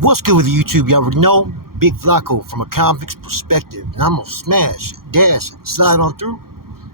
What's good with YouTube? You already know, Big Flacco from a convict's perspective. And I'm going to smash, dash, slide on through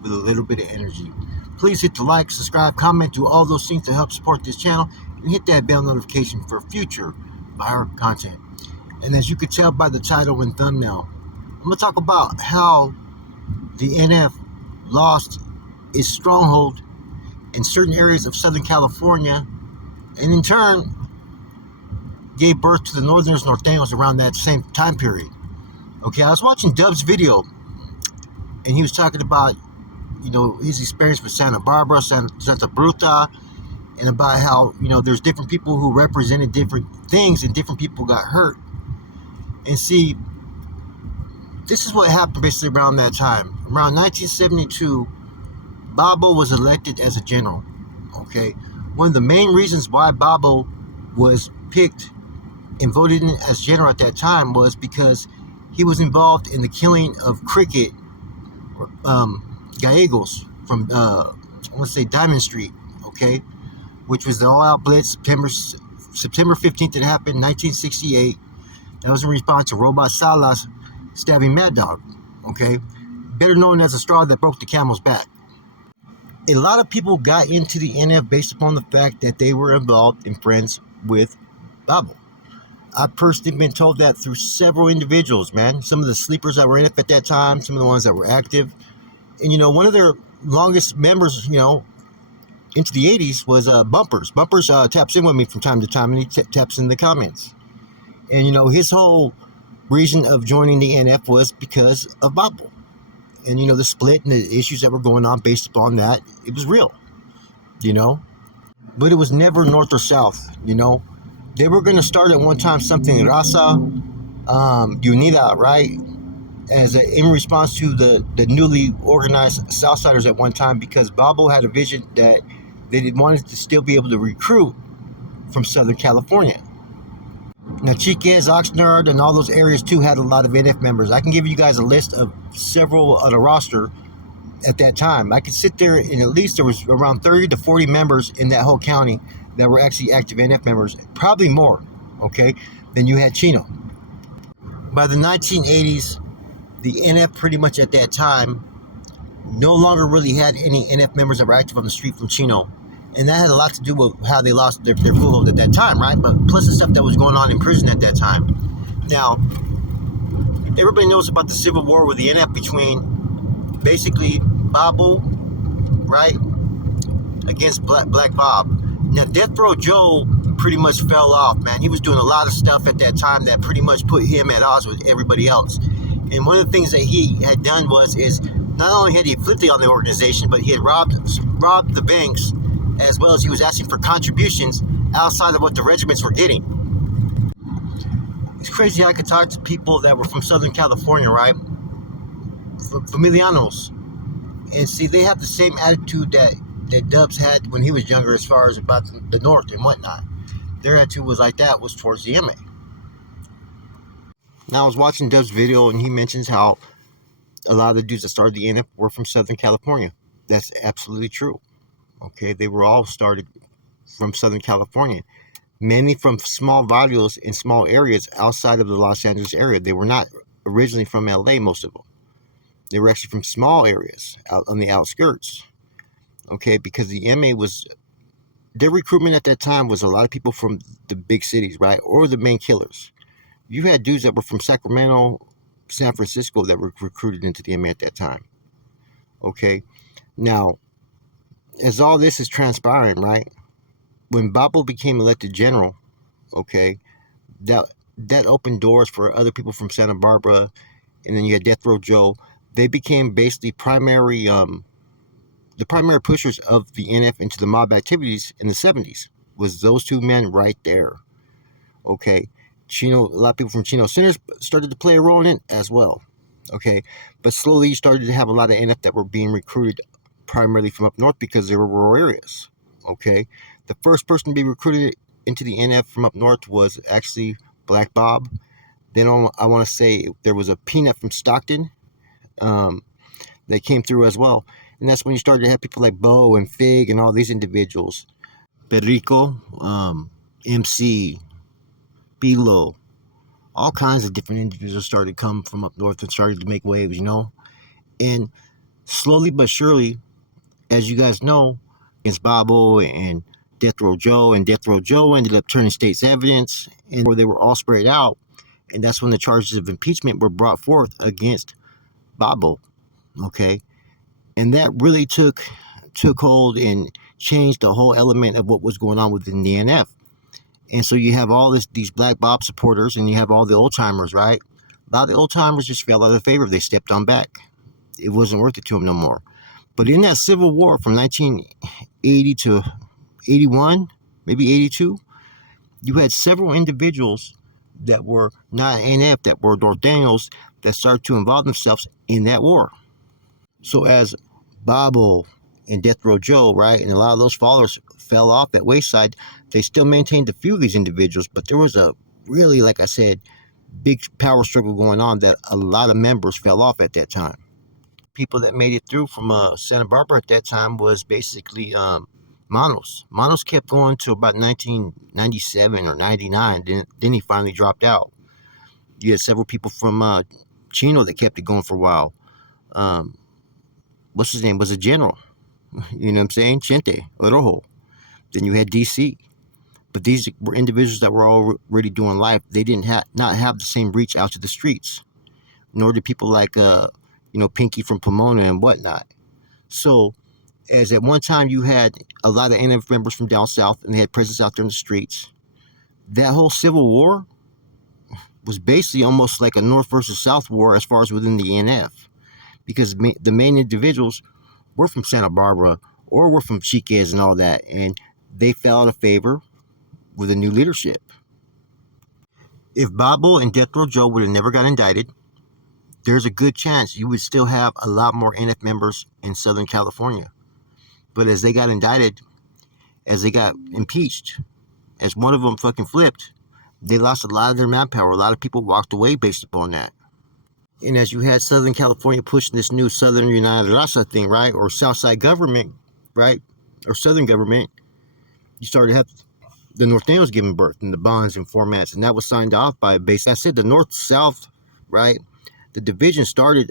with a little bit of energy. Please hit the like, subscribe, comment, do all those things to help support this channel, and hit that bell notification for future viral content. And as you can tell by the title and thumbnail, I'm going to talk about how the NF lost its stronghold in certain areas of Southern California, and in turn gave birth to the Nortenos around that same time period. Okay, I was watching Dub's video, and he was talking about, his experience with Santa Barbara, Santa Bruta, and about how, there's different people who represented different things and different people got hurt. And see, this is what happened basically around that time. Around 1972, Babo was elected as a general. Okay, one of the main reasons why Babo was picked and voted in as general at that time was because he was involved in the killing of cricket gallegos from I want to say Diamond Street, okay, which was the all-out blitz September 15th. It happened in 1968. That was in response to Robot Salas stabbing Mad Dog, okay, better known as the straw that broke the camel's back. A lot of people got into the NF based upon the fact that they were involved and friends with Babo. I've personally been told that through several individuals, man. Some of the sleepers that were in it at that time, some of the ones that were active. And, one of their longest members, into the 80s was Bumpers. Bumpers taps in with me from time to time, and he taps in the comments. And, his whole reason of joining the NF was because of Babo. And, the split and the issues that were going on based upon that, it was real, But it was never north or south, They were going to start at one time something Raza Unida, right? In response to the newly organized Southsiders at one time, because Babo had a vision that they wanted to still be able to recruit from Southern California. Now, Chiquez, Oxnard, and all those areas too had a lot of NF members. I can give you guys a list of several on the roster at that time. I could sit there and at least there was around 30 to 40 members in that whole county that were actually active NF members, probably more, okay, than you had Chino. By the 1980s, the NF pretty much at that time no longer really had any NF members that were active on the street from Chino. And that had a lot to do with how they lost their foothold at that time, right? But plus the stuff that was going on in prison at that time. Now, everybody knows about the civil war with the NF between basically Babo, right, against Black Bob. Now, Death Row Joe pretty much fell off, man. He was doing a lot of stuff at that time that pretty much put him at odds with everybody else. And one of the things that he had done is not only had he flipped on the organization, but he had robbed the banks, as well as he was asking for contributions outside of what the regiments were getting. It's crazy how I could talk to people that were from Southern California, right? Familianos. And see, they have the same attitude that Dubs had when he was younger as far as about the North and whatnot. Their attitude was like that, was towards the MA. Now, I was watching Dub's video, and he mentions how a lot of the dudes that started the NF were from Southern California. That's absolutely true. Okay, they were all started from Southern California, many from small barrios in small areas outside of the Los Angeles area. They were not originally from LA, most of them. They were actually from small areas out on the outskirts. Okay, because the MA their recruitment at that time was a lot of people from the big cities, right, or the main killers. You had dudes that were from Sacramento, San Francisco that were recruited into the MA at that time. Okay, now, as all this is transpiring, right, when Babo became elected general, okay, that opened doors for other people from Santa Barbara, and then you had Death Row Joe. They became basically the primary pushers of the NF into the mob activities in the 70s. Was those two men right there. Okay, Chino, a lot of people from Chino Centers started to play a role in it as well. Okay, but slowly you started to have a lot of NF that were being recruited primarily from up north because they were rural areas. Okay, the first person to be recruited into the NF from up north was actually Black Bob. Then I want to say there was a Peanut from Stockton that came through as well. And that's when you started to have people like Bo and Fig and all these individuals. Perico, MC, Bilo, all kinds of different individuals started to come from up north and started to make waves, and slowly but surely, as you guys know, against Babo and Death Row Joe, and Death Row Joe ended up turning state's evidence, and where they were all spread out, and that's when the charges of impeachment were brought forth against Babo. Okay, and that really took hold and changed the whole element of what was going on within the NF. And so you have all these Black Bob supporters, and you have all the old timers, right? A lot of the old timers just fell out of favor. They stepped on back. It wasn't worth it to them no more. But in that Civil War from 1980 to 81, maybe 82, you had several individuals that were not NF, that were Nortenos, that started to involve themselves in that war. So as Babo and Death Row Joe, right, and a lot of those followers fell off at wayside, they still maintained a few of these individuals, but there was a really, like I said, big power struggle going on that a lot of members fell off at that time. People that made it through from Santa Barbara at that time was basically Manos. Manos kept going to about 1997 or 99. Then he finally dropped out. You had several people from Chino that kept it going for a while. What's his name? Was a general. You know what I'm saying? Chente, Orojo. Then you had DC. But these were individuals that were already doing life. They didn't not have the same reach out to the streets, nor did people like Pinky from Pomona and whatnot. So, as at one time you had a lot of NF members from down south, and they had presence out there in the streets. That whole Civil War was basically almost like a North versus South war as far as within the NF, because the main individuals were from Santa Barbara or were from Chiquez and all that, and they fell out of favor with the new leadership. If Babo and Death Row Joe would have never got indicted, there's a good chance you would still have a lot more NF members in Southern California. But as they got indicted, as they got impeached, as one of them fucking flipped, they lost a lot of their manpower. A lot of people walked away based upon that. And as you had Southern California pushing this new Southern United Raza thing, right, or Southside government, right, or Southern government, you started to have the Nortenos giving birth in the bonds and formats, and that was signed off by base. I said the North-South, right, the division started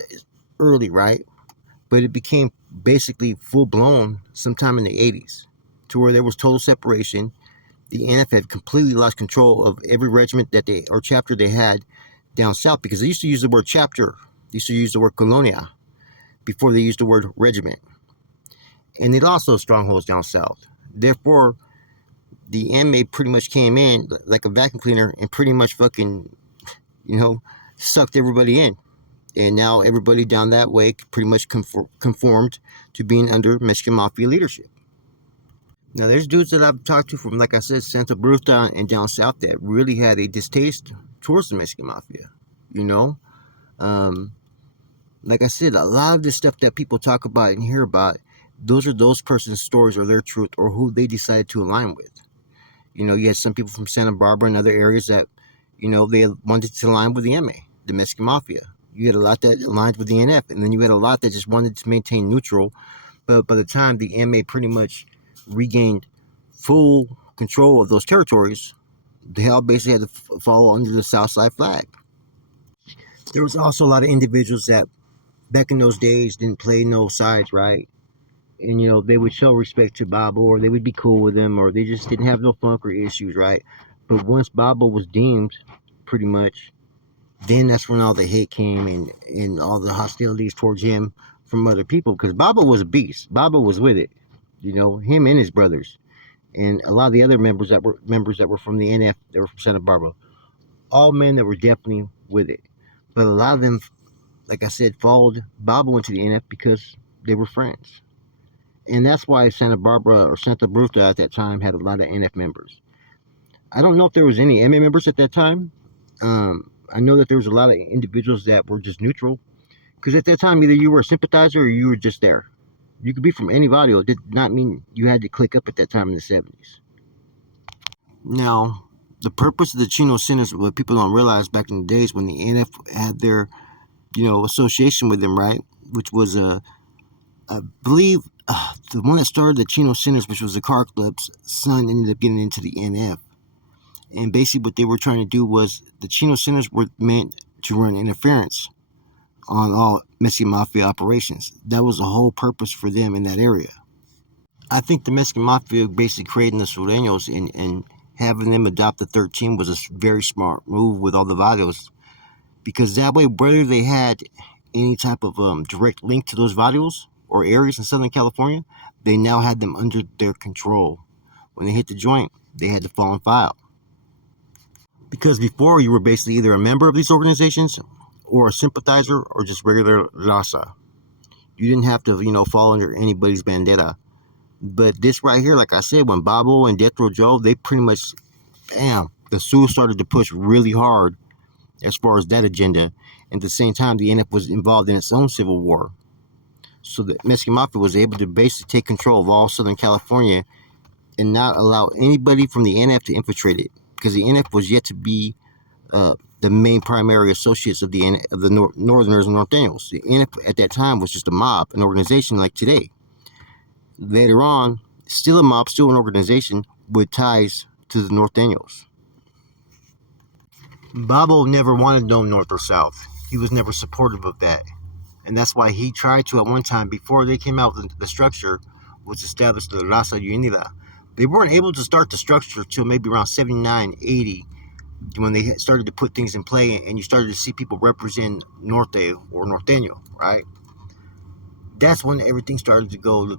early, right, but it became basically full-blown sometime in the 80s, to where there was total separation. The NF had completely lost control of every regiment that they, or chapter they had down south, because they used to use the word chapter, they used to use the word colonia before they used the word regiment, and they lost those strongholds down south. Therefore, the MA pretty much came in like a vacuum cleaner and pretty much fucking, sucked everybody in. And now everybody down that way pretty much conformed to being under Mexican Mafia leadership. Now, there's dudes that I've talked to from, like I said, Santa Bruta and down south that really had a distaste towards the Mexican Mafia. Like I said, a lot of this stuff that people talk about and hear about, those are those person's stories or their truth or who they decided to align with. You had some people from Santa Barbara and other areas that, they wanted to align with the MA, the Mexican Mafia. You had a lot that aligned with the NF, and then you had a lot that just wanted to maintain neutral. But by the time the MA pretty much regained full control of those territories, they all basically had to follow under the Southside flag. There was also a lot of individuals that back in those days didn't play no sides, right? And they would show respect to Babo, or they would be cool with him, or they just didn't have no funk or issues, right? But once Babo was deemed, pretty much, then that's when all the hate came and all the hostilities towards him from other people, because Babo was a beast. Babo was with it, him and his brothers, and a lot of the other members that were from the NF, that were from Santa Barbara, all men that were definitely with it. But a lot of them, like I said, followed Babo into the NF because they were friends. And that's why Santa Barbara or Santa Bruta at that time had a lot of NF members. I don't know if there was any MA members at that time. I know that there was a lot of individuals that were just neutral, because at that time either you were a sympathizer or you were just there. You could be from any barrio. It did not mean you had to click up at that time in the 70s. Now, the purpose of the Chino Centers, what people don't realize back in the days when the NF had their, association with them, right? Which was I believe the one that started the Chino Centers, which was the car club's son, ended up getting into the NF. And basically what they were trying to do was the Chino centers were meant to run interference on all Mexican Mafia operations. That was the whole purpose for them in that area. I think the Mexican Mafia basically creating the Sureños and having them adopt the 13 was a very smart move with all the barrios, because that way, whether they had any type of direct link to those barrios or areas in Southern California, they now had them under their control. When they hit the joint, they had to fall and file. Because before, you were basically either a member of these organizations or a sympathizer or just regular raza. You didn't have to, fall under anybody's bandera. But this right here, like I said, when Babo and Death Row Joe, they pretty much, bam, the Sioux started to push really hard as far as that agenda. And at the same time, the NF was involved in its own civil war. So the Mexican Mafia was able to basically take control of all Southern California and not allow anybody from the NF to infiltrate it, because the NF was yet to be the main primary associates of the Northerners and Nortenos. The NF at that time was just a mob, an organization like today. Later on, still a mob, still an organization with ties to the Nortenos. Babo never wanted no North or South. He was never supportive of that. And that's why he tried to, at one time, before they came out with the structure, was established the Raza Unida. They weren't able to start the structure until maybe around 79, 80, when they started to put things in play and you started to see people represent Norte or Norteño, right? That's when everything started to go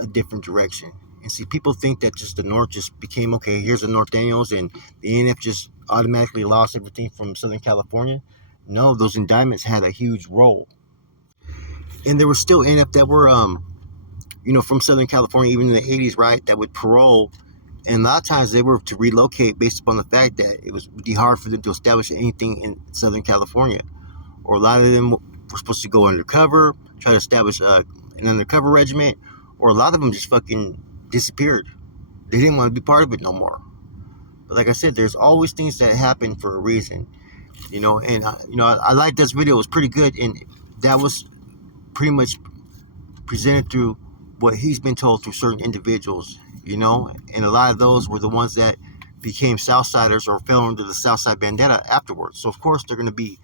a different direction. And see, people think that just the North just became, okay, here's the Norteños, and the NF just automatically lost everything from Southern California. No, those indictments had a huge role. And there were still NF that were, from Southern California, even in the 80s, right, that would parole. And a lot of times they were to relocate based upon the fact that it was really hard for them to establish anything in Southern California. Or a lot of them were supposed to go undercover, try to establish an undercover regiment, or a lot of them just fucking disappeared. They didn't want to be part of it no more. But like I said, there's always things that happen for a reason, and I liked this video. It was pretty good, and that was pretty much presented through what he's been told through certain individuals, and a lot of those were the ones that became Southsiders or fell under the Southside bandana afterwards. So of course they're going to be,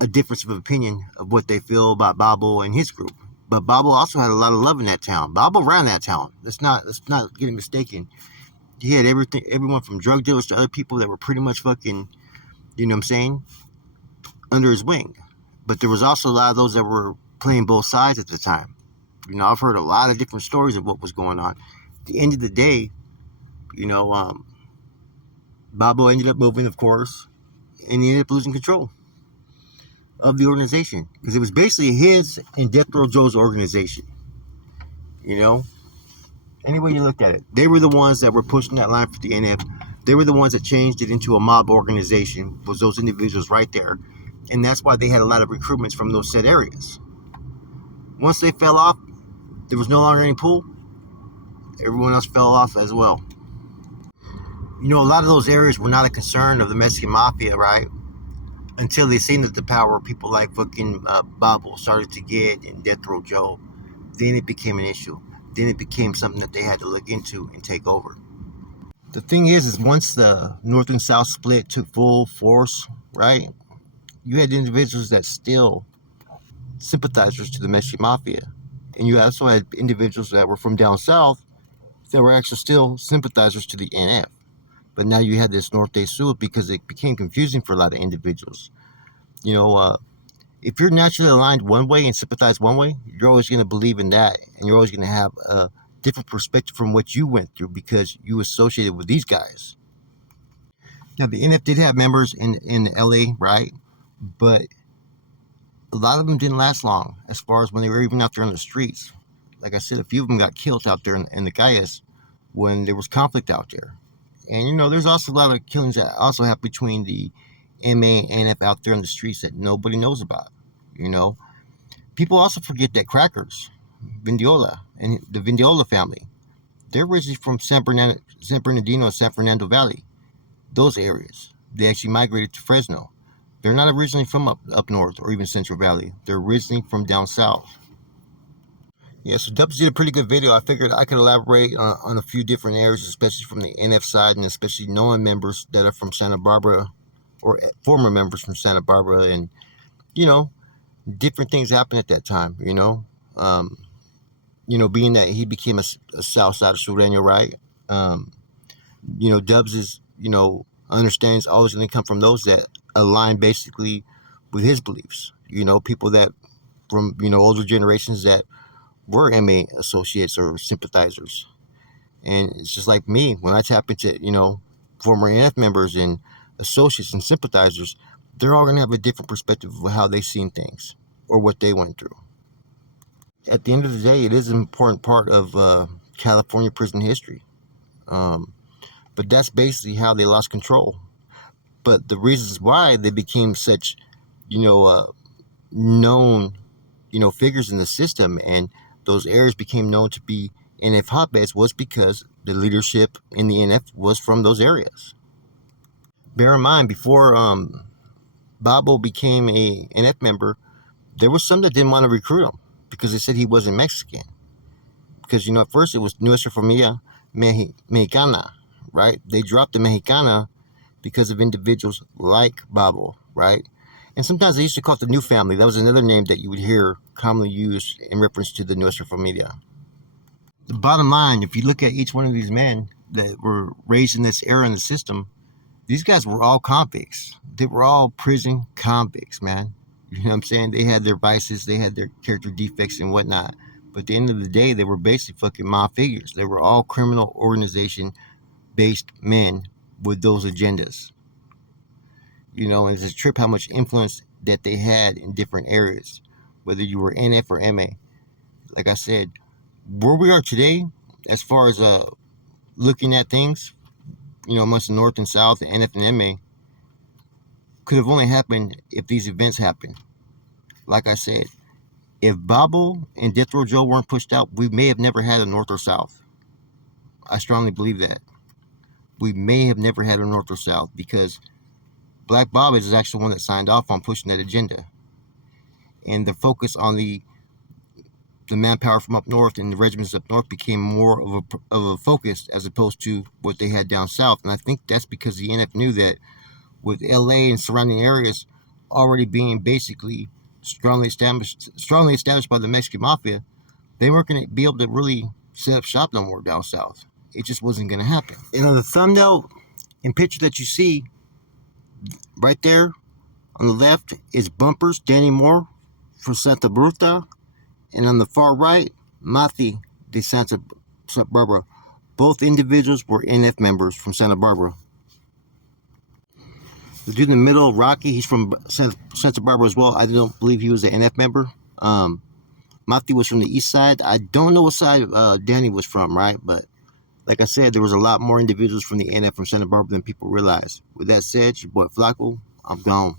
a difference of opinion of what they feel about Babo and his group. But Babo also had a lot of love in that town. Babo ran that town. Let's not get mistaken. He had everyone from drug dealers to other people that were pretty much fucking, under his wing. But there was also a lot of those that were playing both sides at the time. I've heard a lot of different stories of what was going on. At the end of the day, Babo ended up moving, of course, and he ended up losing control of the organization, because it was basically his and Death Row Joe's organization. Any way you looked at it, they were the ones that were pushing that line for the NF. They were the ones that changed it into a mob organization, was those individuals right there. And that's why they had a lot of recruitments from those said areas. Once they fell off, there was no longer any pool. Everyone else fell off as well. A lot of those areas were not a concern of the Mexican Mafia, right? Until they seen that the power of people like fucking Babo started to get and Death Row Joe. Then it became an issue. Then it became something that they had to look into and take over. The thing is once the North and South split took full force, right? You had individuals that still sympathizers to the Mexican Mafia. And you also had individuals that were from down south that were actually still sympathizers to the NF. But now you had this Norte-Sur because it became confusing for a lot of individuals. If you're naturally aligned one way and sympathize one way, you're always going to believe in that. And you're always going to have a different perspective from what you went through because you associated with these guys. Now, the NF did have members in LA, right? But a lot of them didn't last long as far as when they were even out there on the streets. Like I said, a few of them got killed out there in the calles when there was conflict out there. And, there's also a lot of killings that also happened between the MA and NF out there in the streets that nobody knows about. People also forget that Crackers, Vindiola, and the Vindiola family, they're originally from San Bernardino and San Fernando Valley, those areas. They actually migrated to Fresno. They're not originally from up north or even Central Valley. They're originally from down south. Yeah, so Dubs did a pretty good video. I figured I could elaborate on a few different areas, especially from the NF side, and especially knowing members that are from Santa Barbara or former members from Santa Barbara, and you know, different things happened at that time. Um, being that he became a South Side Sureño, right? Um, Dubs is understands always going to come from those that align basically with his beliefs. People that from older generations that were MA associates or sympathizers. And it's just like me, when I tap into, former NF members and associates and sympathizers, they're all going to have a different perspective of how they've seen things or what they went through. At the end of the day, it is an important part of California prison history. Um, but that's basically how they lost control. But the reasons why they became such, known, figures in the system, and those areas became known to be NF hotbeds was because the leadership in the NF was from those areas. Bear in mind, before Babo became a NF member, there was some that didn't want to recruit him because they said he wasn't Mexican. Because, at first it was Nuestra Familia Mexicana, right? They dropped the Mexicana because of individuals like Babo, right? And sometimes they used to call it the New Family. That was another name that you would hear commonly used in reference to the Nuestra Familia. The bottom line, if you look at each one of these men that were raised in this era in the system, these guys were all convicts. They were all prison convicts, man. You know what I'm saying? They had their vices, they had their character defects and whatnot. But at the end of the day, they were basically fucking mob figures. They were all criminal organization based men with those agendas. And it's a trip how much influence that they had in different areas, whether you were NF or MA. Like I said, where we are today, as far as looking at things, amongst the North and South, and NF and MA, could have only happened if these events happened. Like I said, if Babo and Death Row Joe weren't pushed out, we may have never had a North or South. I strongly believe that. We may have never had a North or South because Black Bob is actually the one that signed off on pushing that agenda. And the focus on the manpower from up north and the regiments up north became more of a focus as opposed to what they had down south. And I think that's because the NF knew that with LA and surrounding areas already being basically strongly established by the Mexican Mafia, they weren't going to be able to really set up shop no more down south. It just wasn't going to happen. And on the thumbnail and picture that you see right there on the left is Bumpers, Danny Moore from Santa Bruta. And on the far right, Mafia de Santa Barbara. Both individuals were NF members from Santa Barbara. The dude in the middle, Rocky, he's from Santa Barbara as well. I don't believe he was an NF member. Mafia was from the east side. I don't know what side Danny was from, right? But like I said, there was a lot more individuals from the NF from Santa Barbara than people realize. With that said, your boy Flacco, I'm gone.